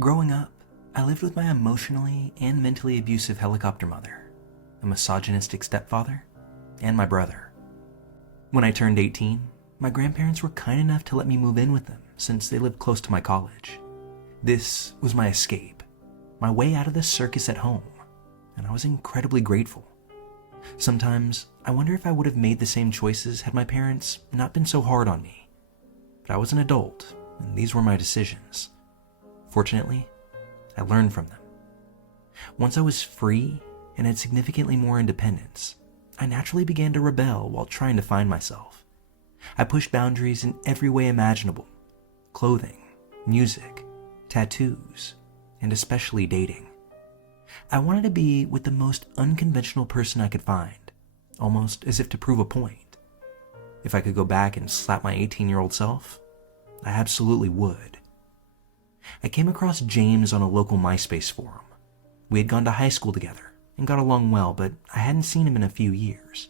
Growing up, I lived with my emotionally and mentally abusive helicopter mother, a misogynistic stepfather, and my brother. When I turned 18, my grandparents were kind enough to let me move in with them since they lived close to my college. This was my escape, my way out of the circus at home, and I was incredibly grateful. Sometimes I wonder if I would have made the same choices had my parents not been so hard on me. But I was an adult, and these were my decisions. Fortunately, I learned from them. Once I was free and had significantly more independence, I naturally began to rebel while trying to find myself. I pushed boundaries in every way imaginable: clothing, music, tattoos, and especially dating. I wanted to be with the most unconventional person I could find, almost as if to prove a point. If I could go back and slap my 18-year-old self, I absolutely would. I came across James on a local MySpace forum. We had gone to high school together and got along well, but I hadn't seen him in a few years.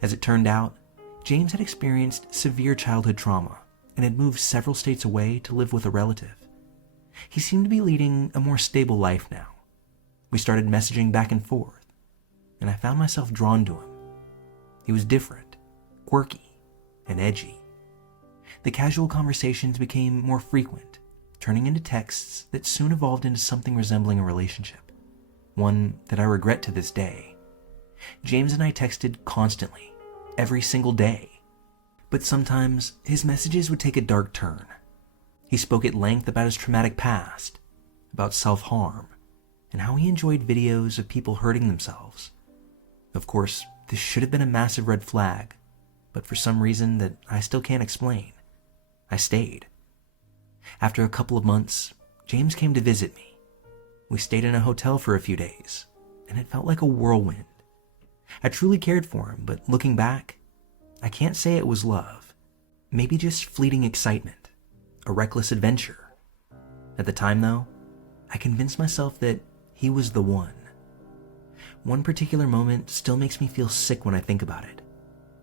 As it turned out, James had experienced severe childhood trauma and had moved several states away to live with a relative. He seemed to be leading a more stable life now. We started messaging back and forth, and I found myself drawn to him. He was different, quirky, and edgy. The casual conversations became more frequent, turning into texts that soon evolved into something resembling a relationship, one that I regret to this day. James and I texted constantly, every single day, but sometimes his messages would take a dark turn. He spoke at length about his traumatic past, about self-harm, and how he enjoyed videos of people hurting themselves. Of course, this should have been a massive red flag, but for some reason that I still can't explain, I stayed. After a couple of months, James came to visit me. We stayed in a hotel for a few days, and it felt like a whirlwind. I truly cared for him, but looking back, I can't say it was love. Maybe just fleeting excitement, a reckless adventure. At the time, though, I convinced myself that he was the one. One particular moment still makes me feel sick when I think about it.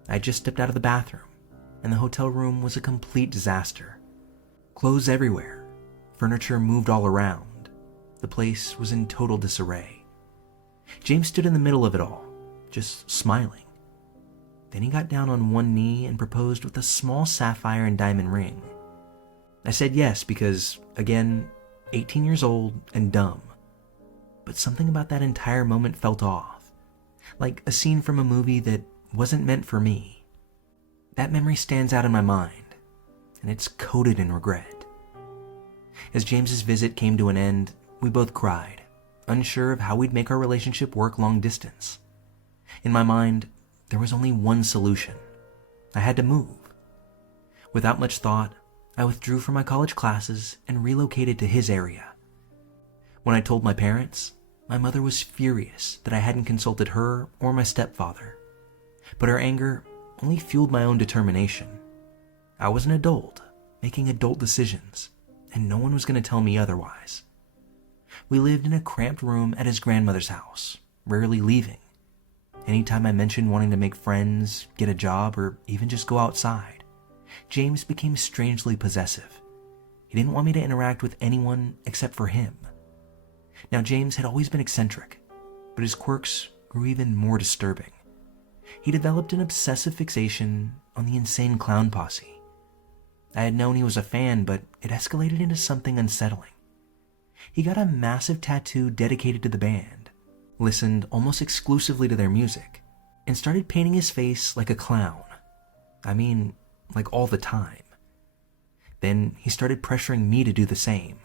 I just stepped out of the bathroom, and the hotel room was a complete disaster. Clothes everywhere, furniture moved all around. The place was in total disarray. James stood in the middle of it all, just smiling. Then he got down on one knee and proposed with a small sapphire and diamond ring. I said yes because, again, 18 years old and dumb. But something about that entire moment felt off, like a scene from a movie that wasn't meant for me. That memory stands out in my mind, and it's coated in regret. As James's visit came to an end, we both cried, unsure of how we'd make our relationship work long distance. In my mind, there was only one solution. I had to move. Without much thought, I withdrew from my college classes and relocated to his area. When I told my parents, my mother was furious that I hadn't consulted her or my stepfather. But her anger only fueled my own determination. I was an adult, making adult decisions, and no one was going to tell me otherwise. We lived in a cramped room at his grandmother's house, rarely leaving. Anytime I mentioned wanting to make friends, get a job, or even just go outside, James became strangely possessive. He didn't want me to interact with anyone except for him. Now, James had always been eccentric, but his quirks grew even more disturbing. He developed an obsessive fixation on the Insane Clown Posse. I had known he was a fan, but it escalated into something unsettling. He got a massive tattoo dedicated to the band, listened almost exclusively to their music, and started painting his face like a clown. I mean, like all the time. Then he started pressuring me to do the same.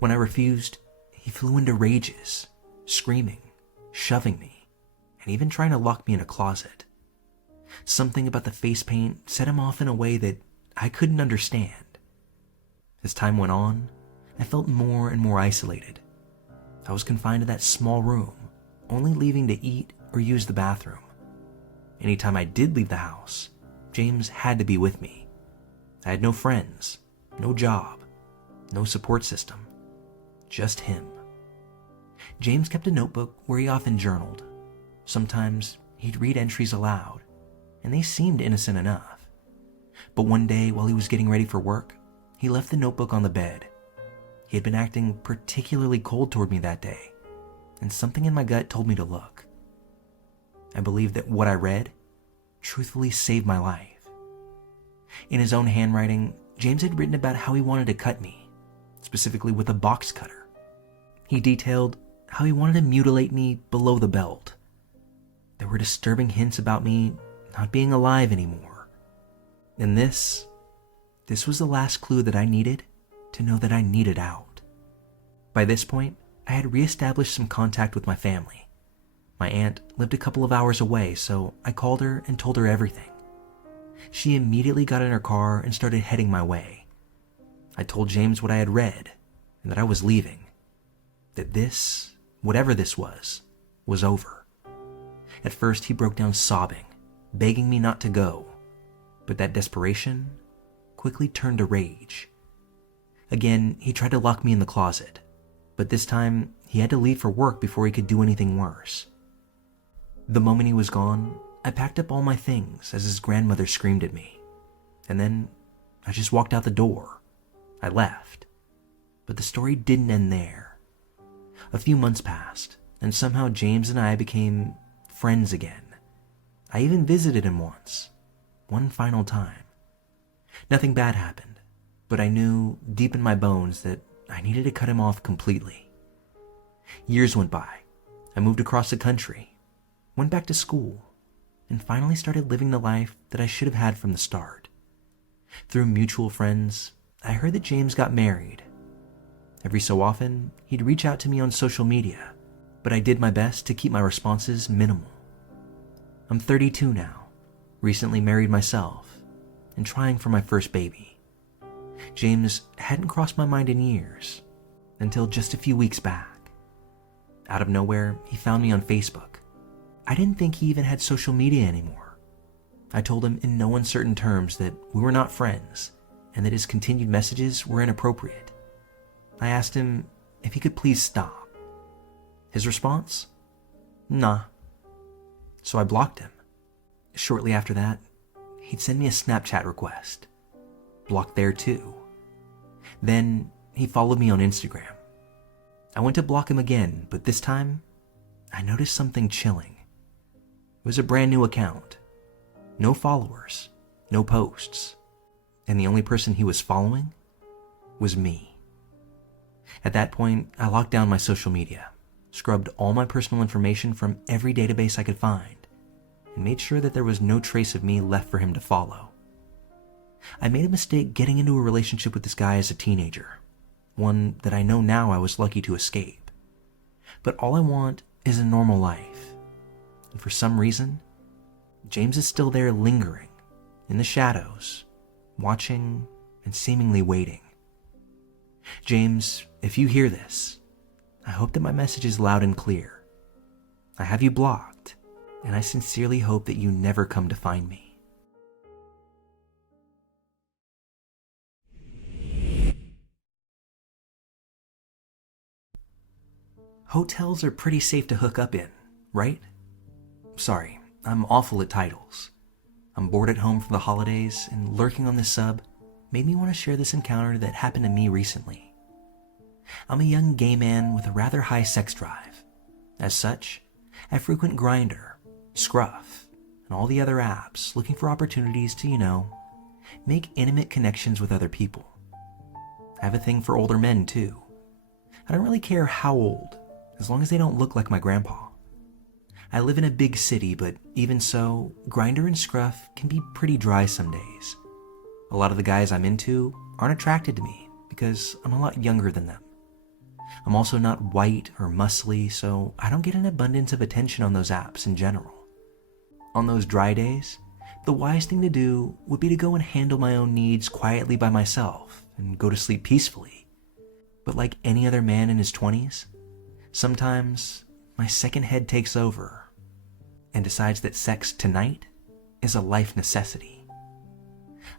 When I refused, he flew into rages, screaming, shoving me, and even trying to lock me in a closet. Something about the face paint set him off in a way that I couldn't understand. As time went on, I felt more and more isolated. I was confined to that small room, only leaving to eat or use the bathroom. Anytime I did leave the house, James had to be with me. I had no friends, no job, no support system, just him. James kept a notebook where he often journaled. Sometimes he'd read entries aloud, and they seemed innocent enough. But one day, while he was getting ready for work, he left the notebook on the bed. he had been acting particularly cold toward me that day, and something in my gut told me to look. I believed that what I read truthfully saved my life. In his own handwriting, James had written about how he wanted to cut me, specifically with a box cutter. He detailed how he wanted to mutilate me below the belt. There were disturbing hints about me not being alive anymore. And this was the last clue that I needed to know that I needed out. By this point, I had reestablished some contact with my family. My aunt lived a couple of hours away, so I called her and told her everything. She immediately got in her car and started heading my way. I told James what I had read and that I was leaving. That this, whatever this was over. At first, he broke down sobbing, begging me not to go, but that desperation quickly turned to rage. Again, he tried to lock me in the closet, but this time he had to leave for work before he could do anything worse. The moment he was gone, I packed up all my things as his grandmother screamed at me, and then I just walked out the door. I left, but the story didn't end there. A few months passed, and somehow James and I became friends again. I even visited him once, one final time. Nothing bad happened, but I knew deep in my bones that I needed to cut him off completely. Years went by. I moved across the country, went back to school, and finally started living the life that I should have had from the start. Through mutual friends, I heard that James got married. Every so often, he'd reach out to me on social media, but I did my best to keep my responses minimal. I'm 32 now, recently married myself, and trying for my first baby. James hadn't crossed my mind in years, until just a few weeks back. Out of nowhere, he found me on Facebook. I didn't think he even had social media anymore. I told him in no uncertain terms that we were not friends, and that his continued messages were inappropriate. I asked him if he could please stop. His response? Nah. So I blocked him. Shortly after that, he'd send me a Snapchat request. Blocked there too. Then he followed me on Instagram. I went to block him again, but this time, I noticed something chilling. It was a brand new account. No followers, no posts. And the only person he was following was me. At that point, I locked down my social media, scrubbed all my personal information from every database I could find, and made sure that there was no trace of me left for him to follow. I made a mistake getting into a relationship with this guy as a teenager, one that I know now I was lucky to escape. But all I want is a normal life. And for some reason, James is still there lingering, in the shadows, watching and seemingly waiting. James, if you hear this, I hope that my message is loud and clear. I have you blocked, and I sincerely hope that you never come to find me. Hotels are pretty safe to hook up in, right? Sorry, I'm awful at titles. I'm bored at home for the holidays, and lurking on this sub made me want to share this encounter that happened to me recently. I'm a young gay man with a rather high sex drive. As such, I frequent Grindr, Scruff, and all the other apps looking for opportunities to, make intimate connections with other people. I have a thing for older men too. I don't really care how old, as long as they don't look like my grandpa. I live in a big city, but even so, Grindr and Scruff can be pretty dry some days. A lot of the guys I'm into aren't attracted to me because I'm a lot younger than them. I'm also not white or muscly, so I don't get an abundance of attention on those apps in general. On those dry days, the wise thing to do would be to go and handle my own needs quietly by myself and go to sleep peacefully. But like any other man in his 20s, sometimes my second head takes over and decides that sex tonight is a life necessity.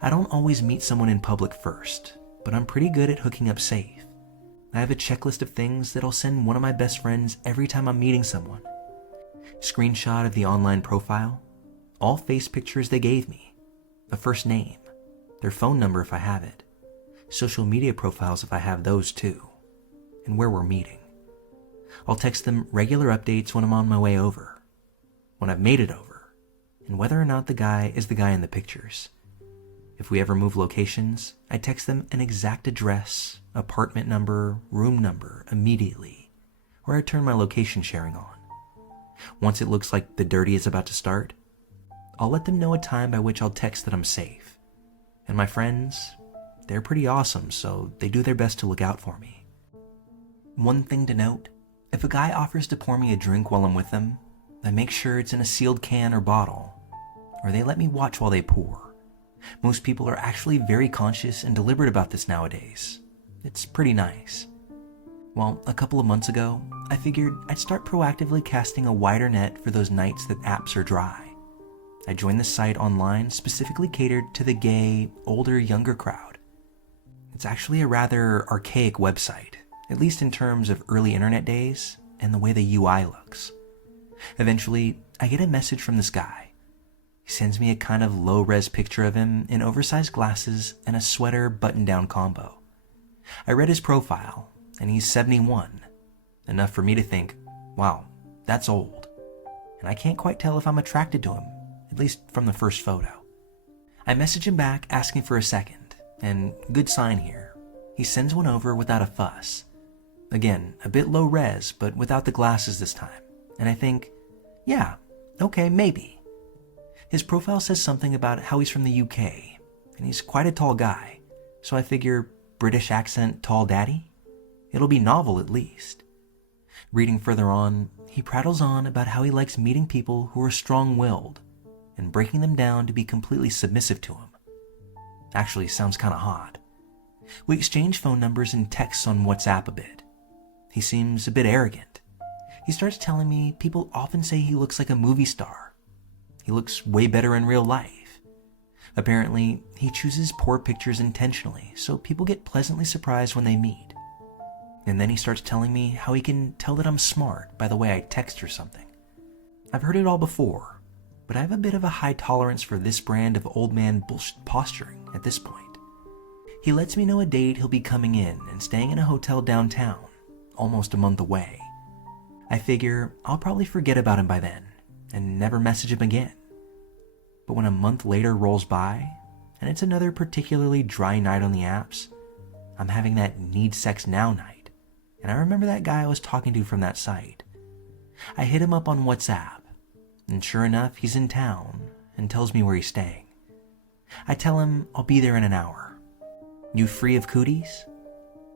I don't always meet someone in public first, but I'm pretty good at hooking up safe. I have a checklist of things that I'll send one of my best friends every time I'm meeting someone. Screenshot of the online profile, all face pictures they gave me, a first name, their phone number if I have it, social media profiles if I have those too. and where we're meeting. I'll text them regular updates when I'm on my way over, when I've made it over, and whether or not the guy is the guy in the pictures. If we ever move locations, I text them an exact address, apartment number, room number immediately, or I turn my location sharing on. Once it looks like the dirty is about to start, I'll let them know a time by which I'll text that I'm safe. And my friends, they're pretty awesome, so they do their best to look out for me. One thing to note, if a guy offers to pour me a drink while I'm with them, I make sure it's in a sealed can or bottle, or they let me watch while they pour. Most people are actually very conscious and deliberate about this nowadays. It's pretty nice. Well, a couple of months ago, I figured I'd start proactively casting a wider net for those nights that apps are dry. I joined this site online specifically catered to the gay, older, younger crowd. It's actually a rather archaic website, at least in terms of early internet days and the way the UI looks. Eventually, I get a message from this guy. He sends me a kind of low-res picture of him in oversized glasses and a sweater button-down combo. I read his profile, and he's 71, enough for me to think, wow, that's old. And I can't quite tell if I'm attracted to him, at least from the first photo. I message him back asking for a second, and good sign here. He sends one over without a fuss. Again, a bit low res, but without the glasses this time. And I think, yeah, okay, maybe. His profile says something about how he's from the UK, and he's quite a tall guy, so I figure British accent tall daddy? It'll be novel at least. Reading further on, he prattles on about how he likes meeting people who are strong-willed and breaking them down to be completely submissive to him. Actually, sounds kinda hot. We exchange phone numbers and texts on WhatsApp a bit. He seems a bit arrogant. He starts telling me people often say he looks like a movie star. He looks way better in real life. Apparently, he chooses poor pictures intentionally, so people get pleasantly surprised when they meet. And then he starts telling me how he can tell that I'm smart by the way I text or something. I've heard it all before, but I have a bit of a high tolerance for this brand of old man bullshit posturing at this point. He lets me know a date he'll be coming in and staying in a hotel downtown, almost a month away. I figure I'll probably forget about him by then and never message him again. But when a month later rolls by, and it's another particularly dry night on the apps, I'm having that need sex now night, and I remember that guy I was talking to from that site. I hit him up on WhatsApp, and sure enough, he's in town and tells me where he's staying. I tell him I'll be there in an hour. You free of cooties?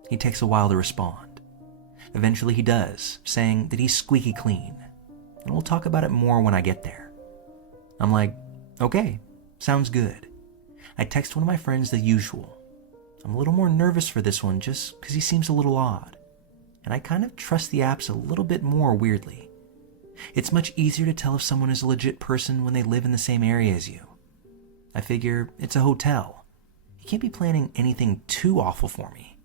He takes a while to respond. Eventually he does, saying that he's squeaky clean, and we'll talk about it more when I get there. I'm like, okay, sounds good. I text one of my friends the usual. I'm a little more nervous for this one just because he seems a little odd, and I kind of trust the apps a little bit more weirdly. It's much easier to tell if someone is a legit person when they live in the same area as you. I figure it's a hotel. He can't be planning anything too awful for me.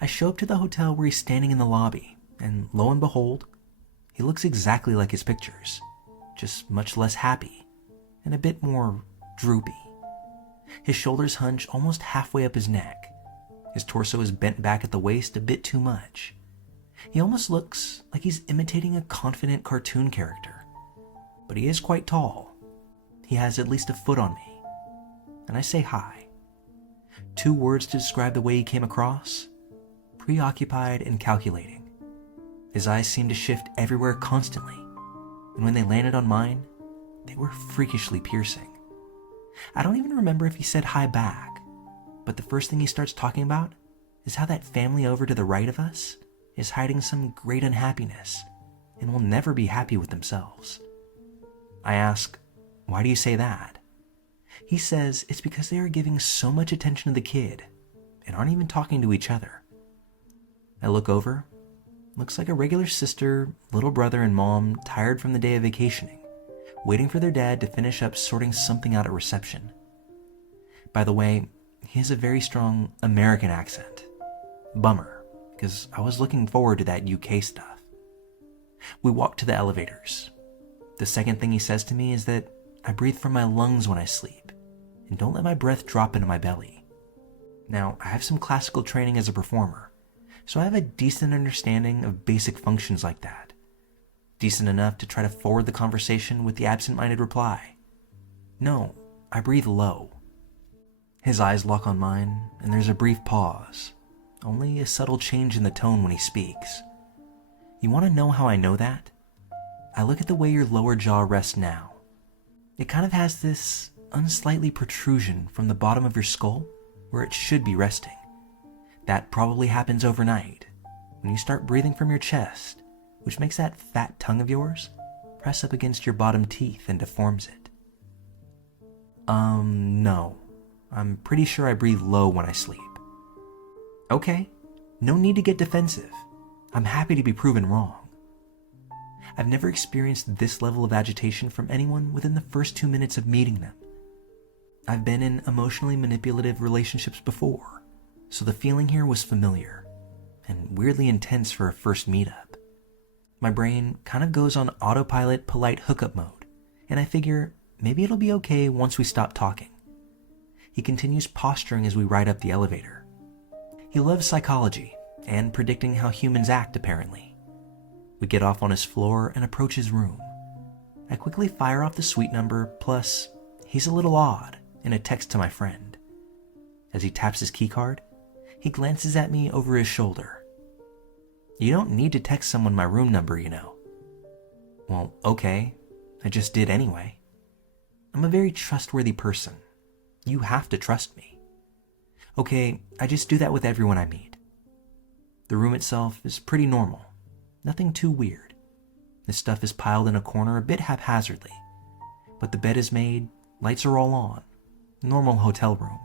I show up to the hotel where he's standing in the lobby, and lo and behold, he looks exactly like his pictures, just much less happy, and a bit more droopy. His shoulders hunch almost halfway up his neck. His torso is bent back at the waist a bit too much. He almost looks like he's imitating a confident cartoon character, but he is quite tall. He has at least a foot on me, and I say hi. 2 words to describe the way he came across: preoccupied and calculating. His eyes seemed to shift everywhere constantly, and when they landed on mine, they were freakishly piercing. I don't even remember if he said hi back, but the first thing he starts talking about is how that family over to the right of us is hiding some great unhappiness and will never be happy with themselves. I ask, why do you say that? He says it's because they are giving so much attention to the kid and aren't even talking to each other. I look over. Looks like a regular sister, little brother, and mom tired from the day of vacationing, waiting for their dad to finish up sorting something out at reception. By the way, he has a very strong American accent. Bummer, because I was looking forward to that UK stuff. We walk to the elevators. The second thing he says to me is that I breathe from my lungs when I sleep, and don't let my breath drop into my belly. Now, I have some classical training as a performer, so I have a decent understanding of basic functions like that. Decent enough to try to forward the conversation with the absent-minded reply. No, I breathe low. His eyes lock on mine, and there's a brief pause, only a subtle change in the tone when he speaks. You want to know how I know that? I look at the way your lower jaw rests now. It kind of has this unsightly protrusion from the bottom of your skull where it should be resting. That probably happens overnight, when you start breathing from your chest, which makes that fat tongue of yours press up against your bottom teeth and deforms it. No. I'm pretty sure I breathe low when I sleep. Okay, no need to get defensive. I'm happy to be proven wrong. I've never experienced this level of agitation from anyone within the first 2 minutes of meeting them. I've been in emotionally manipulative relationships before, so the feeling here was familiar and weirdly intense for a first meetup. My brain kind of goes on autopilot polite hookup mode, and I figure maybe it'll be okay once we stop talking. He continues posturing as we ride up the elevator. He loves psychology and predicting how humans act, apparently. We get off on his floor and approach his room. I quickly fire off the suite number, plus he's a little odd, in a text to my friend. As he taps his keycard, he glances at me over his shoulder. You don't need to text someone my room number, you know. Well, okay, I just did anyway. I'm a very trustworthy person. You have to trust me. Okay, I just do that with everyone I meet. The room itself is pretty normal. Nothing too weird. The stuff is piled in a corner a bit haphazardly. But the bed is made, lights are all on. Normal hotel room.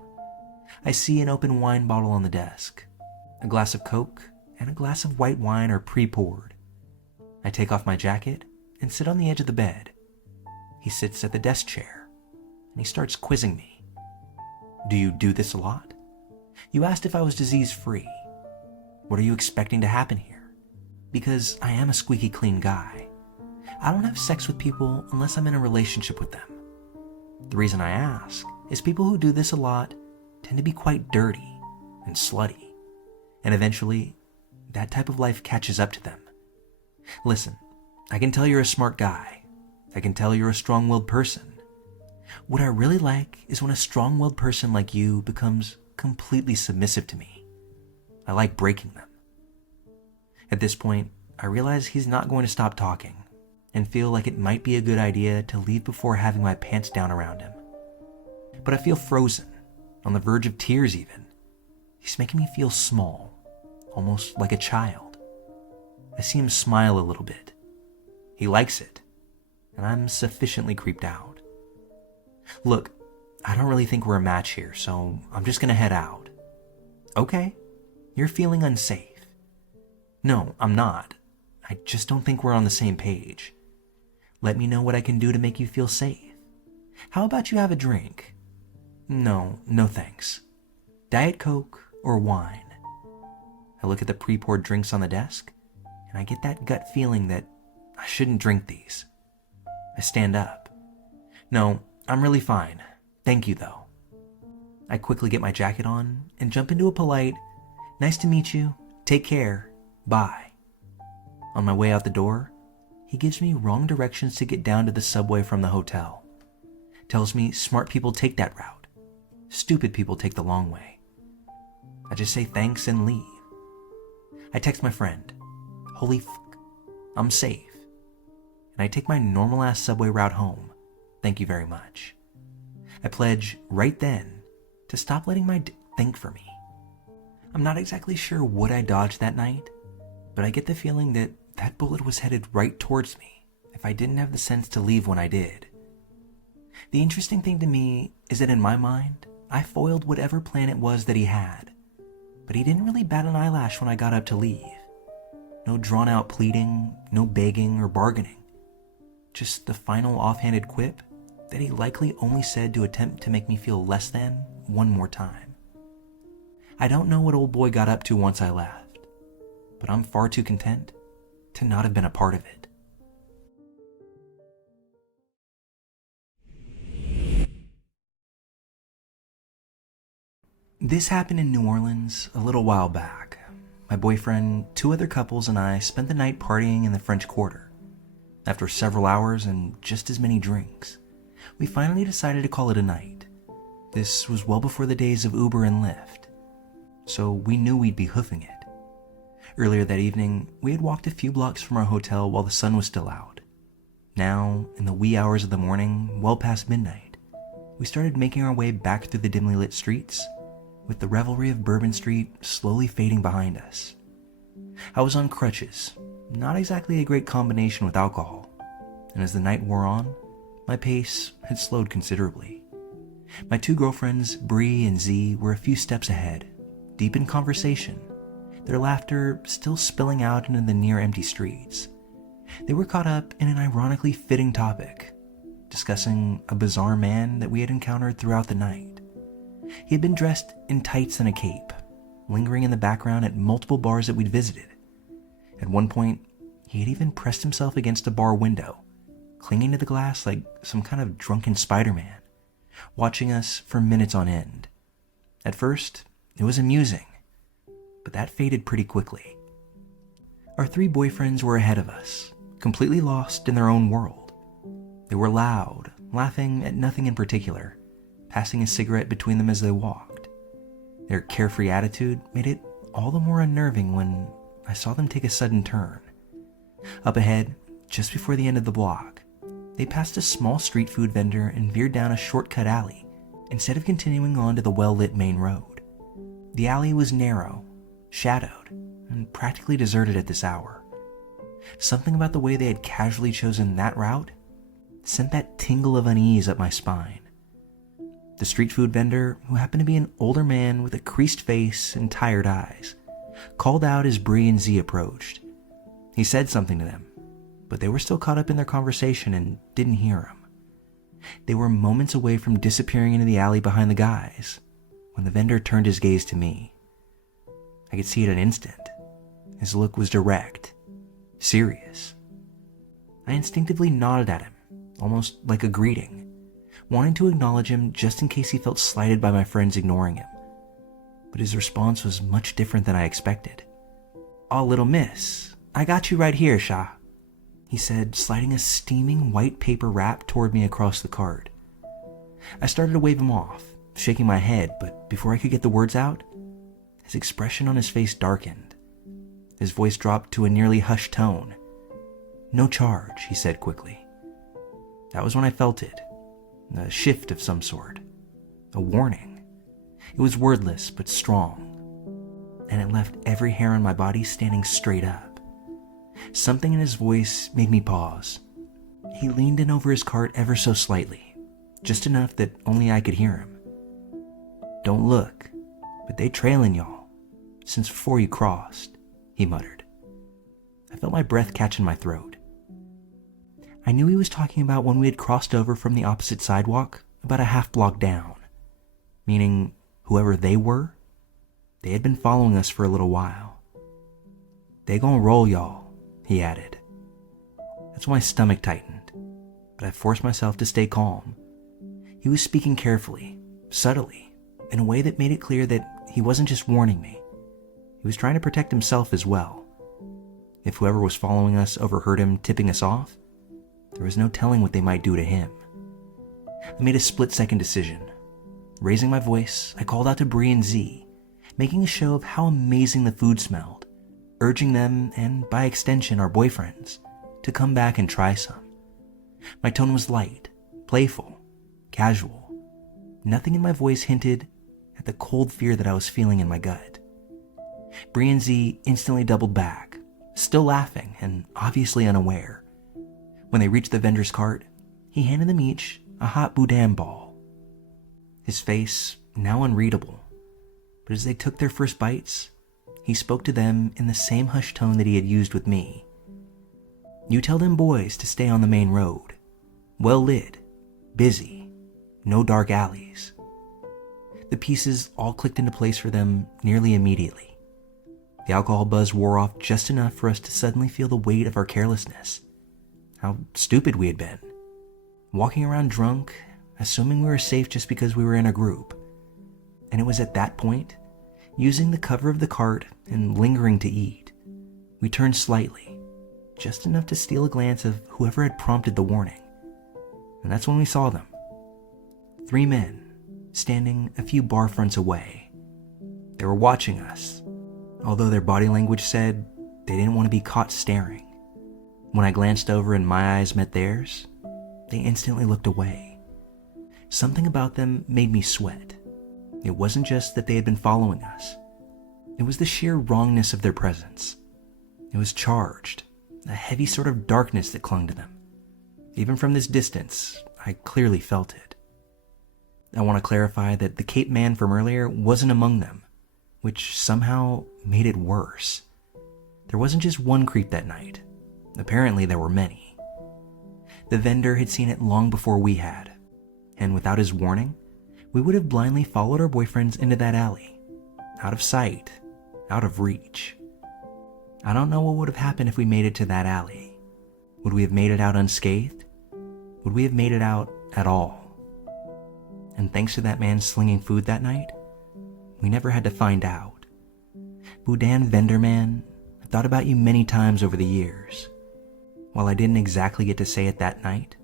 I see an open wine bottle on the desk. A glass of Coke and a glass of white wine are pre-poured. I take off my jacket and sit on the edge of the bed. He sits at the desk chair, and he starts quizzing me. Do you do this a lot? You asked if I was disease-free. What are you expecting to happen here? Because I am a squeaky clean guy. I don't have sex with people unless I'm in a relationship with them. The reason I ask is people who do this a lot tend to be quite dirty and slutty, and eventually that type of life catches up to them. Listen, I can tell you're a smart guy. I can tell you're a strong-willed person. What I really like is when a strong-willed person like you becomes completely submissive to me. I like breaking them. At this point, I realize he's not going to stop talking and feel like it might be a good idea to leave before having my pants down around him. But I feel frozen, on the verge of tears even. He's making me feel small, almost like a child. I see him smile a little bit. He likes it, and I'm sufficiently creeped out. Look, I don't really think we're a match here, so I'm just gonna head out. Okay, you're feeling unsafe. No, I'm not. I just don't think we're on the same page. Let me know what I can do to make you feel safe. How about you have a drink? No thanks. Diet Coke or wine? I look at the pre-poured drinks on the desk, and I get that gut feeling that I shouldn't drink these. I stand up. No, I'm really fine. Thank you, though. I quickly get my jacket on and jump into a polite, nice to meet you, take care, bye. On my way out the door, he gives me wrong directions to get down to the subway from the hotel. Tells me smart people take that route. Stupid people take the long way. I just say thanks and leave. I text my friend, holy fuck, I'm safe. And I take my normal-ass subway route home. Thank you very much. I pledge right then to stop letting my think for me. I'm not exactly sure what I dodged that night, but I get the feeling that that bullet was headed right towards me if I didn't have the sense to leave when I did. The interesting thing to me is that in my mind, I foiled whatever plan it was that he had, but he didn't really bat an eyelash when I got up to leave. No drawn-out pleading, no begging or bargaining. Just the final offhanded quip that he likely only said to attempt to make me feel less than one more time. I don't know what old boy got up to once I left, but I'm far too content to not have been a part of it. This happened in New Orleans a little while back. My boyfriend, two other couples, and I spent the night partying in the French Quarter. After several hours and just as many drinks, we finally decided to call it a night. This was well before the days of Uber and Lyft, so we knew we'd be hoofing it. Earlier that evening, we had walked a few blocks from our hotel while the sun was still out. Now, in the wee hours of the morning, well past midnight, we started making our way back through the dimly lit streets, with the revelry of Bourbon Street slowly fading behind us. I was on crutches, not exactly a great combination with alcohol, and as the night wore on, my pace had slowed considerably. My two girlfriends, Bree and Z, were a few steps ahead, deep in conversation, their laughter still spilling out into the near-empty streets. They were caught up in an ironically fitting topic, discussing a bizarre man that we had encountered throughout the night. He had been dressed in tights and a cape, lingering in the background at multiple bars that we'd visited. At one point, he had even pressed himself against a bar window, clinging to the glass like some kind of drunken Spider-Man, watching us for minutes on end. At first, it was amusing, but that faded pretty quickly. Our three boyfriends were ahead of us, completely lost in their own world. They were loud, laughing at nothing in particular, passing a cigarette between them as they walked. Their carefree attitude made it all the more unnerving when I saw them take a sudden turn. Up ahead, just before the end of the block, they passed a small street food vendor and veered down a shortcut alley instead of continuing on to the well-lit main road. The alley was narrow, shadowed, and practically deserted at this hour. Something about the way they had casually chosen that route sent that tingle of unease up my spine. The street food vendor, who happened to be an older man with a creased face and tired eyes, called out as Bree and Z approached. He said something to them, but they were still caught up in their conversation and didn't hear him. They were moments away from disappearing into the alley behind the guys when the vendor turned his gaze to me. I could see it an instant. His look was direct, serious. I instinctively nodded at him, almost like a greeting, wanting to acknowledge him just in case he felt slighted by my friends ignoring him. But his response was much different than I expected. "Oh, little miss, I got you right here, Sha," he said, sliding a steaming white paper wrap toward me across the cart. I started to wave him off, shaking my head, but before I could get the words out, his expression on his face darkened. His voice dropped to a nearly hushed tone. "No charge," he said quickly. That was when I felt it. A shift of some sort. A warning. It was wordless but strong, and it left every hair on my body standing straight up. Something in his voice made me pause. He leaned in over his cart ever so slightly, just enough that only I could hear him. "Don't look, but they trailin' y'all, since before you crossed," he muttered. I felt my breath catch in my throat. I knew he was talking about when we had crossed over from the opposite sidewalk about a half block down, meaning whoever they were, they had been following us for a little while. "They gon' roll y'all," he added. That's when my stomach tightened, but I forced myself to stay calm. He was speaking carefully, subtly, in a way that made it clear that he wasn't just warning me. He was trying to protect himself as well. If whoever was following us overheard him tipping us off, there was no telling what they might do to him. I made a split-second decision. Raising my voice, I called out to Bree and Z, making a show of how amazing the food smelled, urging them, and by extension our boyfriends, to come back and try some. My tone was light, playful, casual. Nothing in my voice hinted at the cold fear that I was feeling in my gut. Bree and Z instantly doubled back, still laughing and obviously unaware. When they reached the vendor's cart, he handed them each a hot boudin ball. His face now unreadable, but as they took their first bites, he spoke to them in the same hushed tone that he had used with me. "You tell them boys to stay on the main road. Well lit, busy, no dark alleys." The pieces all clicked into place for them nearly immediately. The alcohol buzz wore off just enough for us to suddenly feel the weight of our carelessness. How stupid we had been. Walking around drunk, assuming we were safe just because we were in a group. And it was at that point, using the cover of the cart and lingering to eat, we turned slightly, just enough to steal a glance of whoever had prompted the warning. And that's when we saw them. 3 men, standing a few bar fronts away. They were watching us, although their body language said they didn't want to be caught staring. When I glanced over and my eyes met theirs, they instantly looked away. Something about them made me sweat. It wasn't just that they had been following us. It was the sheer wrongness of their presence. It was charged, a heavy sort of darkness that clung to them. Even from this distance, I clearly felt it. I want to clarify that the Cape man from earlier wasn't among them, which somehow made it worse. There wasn't just one creep that night. Apparently there were many. The vendor had seen it long before we had, and without his warning, we would have blindly followed our boyfriends into that alley, out of sight, out of reach. I don't know what would have happened if we made it to that alley. Would we have made it out unscathed? Would we have made it out at all? And thanks to that man slinging food that night, we never had to find out. Boudin Vendor Man, I've thought about you many times over the years. While I didn't exactly get to say it that night,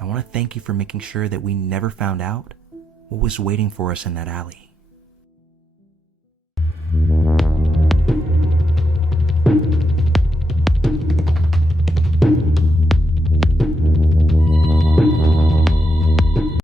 I want to thank you for making sure that we never found out what was waiting for us in that alley.